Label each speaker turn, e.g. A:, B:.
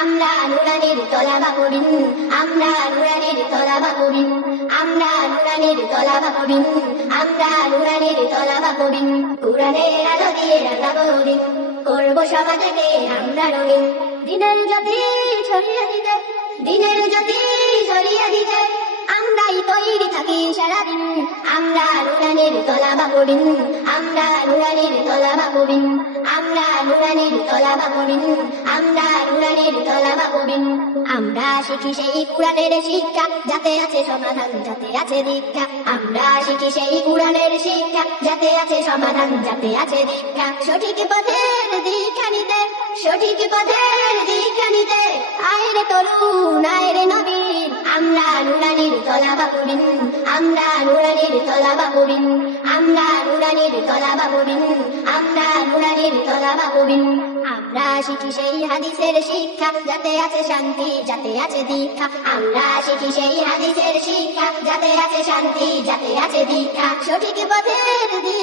A: আমরা নুরানির তলাবা করিন আমরা নুরানির তলাবা করিন আমরা নুরানির তলাবা করিন আমরা নুরানির তলাবা করিন কোরআনের আলো দিয়ে রান্না করিন করব সমাজকে আমরা রঙিন দিনের জ্যোতি ছড়িয়ে দিতে, দিনের জ্যোতি ছড়িয়ে দিতে, আমরাই তৈরি থাকি সারাদিন। আমরা নুরানির তলাবা করিন আমরা নুরানির তলাবা করিন নুরানির আমরা নুরানির তলাবা করিন আমরা শিখি সেই শিক্ষা, যাতে আছে সমাধান, যাতে আছে দীক্ষা। আমরা শিখি সেই কোরআনের শিক্ষা, যাতে আছে সমাধান, যাতে আছে দীক্ষা। সঠিক পথের দীক্ষা নিতে, সঠিক পথের দীক্ষা নিতে। আয়রে তরুণ আয়রে নুরানির আমরা নুরানির আমরা নুরানির আমরা নুরানির আমরা শিখি সেই হাদিসের শিক্ষা। যাতে আছে শান্তি, যাতে আছে দীক্ষা। আমরা শিখি সেই হাদিসের শিক্ষা। যাতে আছে শান্তি, যাতে আছে দীক্ষা। সঠিক পথে